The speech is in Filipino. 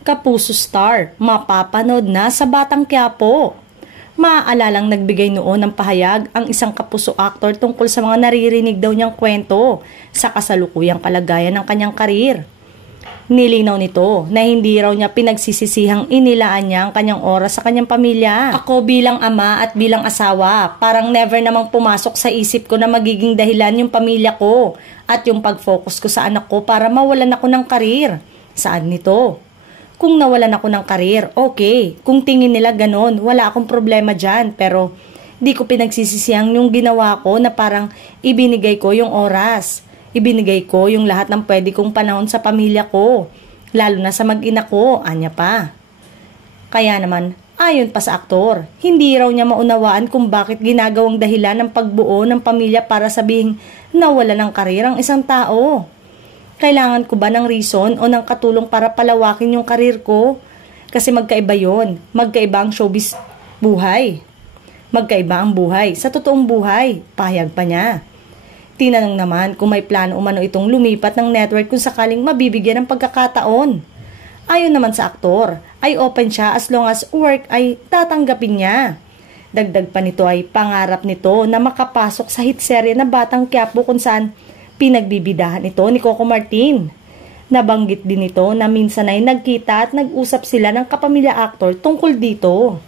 Kapuso Star, mapapanood na sa Batang Quiapo. Maaalalang nagbigay noon ng pahayag ang isang kapuso actor tungkol sa mga naririnig daw niyang kwento sa kasalukuyang kalagayan ng kanyang karir. Nilinaw nito na hindi raw niya pinagsisisihang inilaan niya ang kanyang oras sa kanyang pamilya. Ako bilang ama at bilang asawa, parang never namang pumasok sa isip ko na magiging dahilan yung pamilya ko at yung pag-focus ko sa anak ko para mawalan ako ng karir. Saan nito? Kung nawalan ako ng karir, okay. Kung tingin nila ganon, wala akong problema dyan. Pero di ko pinagsisisiyang yung ginawa ko na parang ibinigay ko yung oras. Ibinigay ko yung lahat ng pwede kong panahon sa pamilya ko. Lalo na sa mag-ina ko, anya pa. Kaya naman, ayon pa sa aktor, hindi raw niya maunawaan kung bakit ginagawang dahilan ng pagbuo ng pamilya para sabihing nawala ng karir ang isang tao. Kailangan ko ba ng reason o ng katulong para palawakin yung karir ko? Kasi magkaiba yon. Magkaiba ang showbiz buhay. Magkaiba ang buhay sa totoong buhay. Pahayag pa niya. Tinanong naman kung may plano umano itong lumipat ng network kung sakaling mabibigyan ng pagkakataon. Ayon naman sa aktor, ay open siya as long as work ay tatanggapin niya. Dagdag pa nito ay pangarap nito na makapasok sa hit serye na Batang Quiapo kung saan pinagbibidahan ito ni Coco Martin. Nabanggit din ito na minsan ay nagkita at nag-usap sila ng kapamilya actor tungkol dito.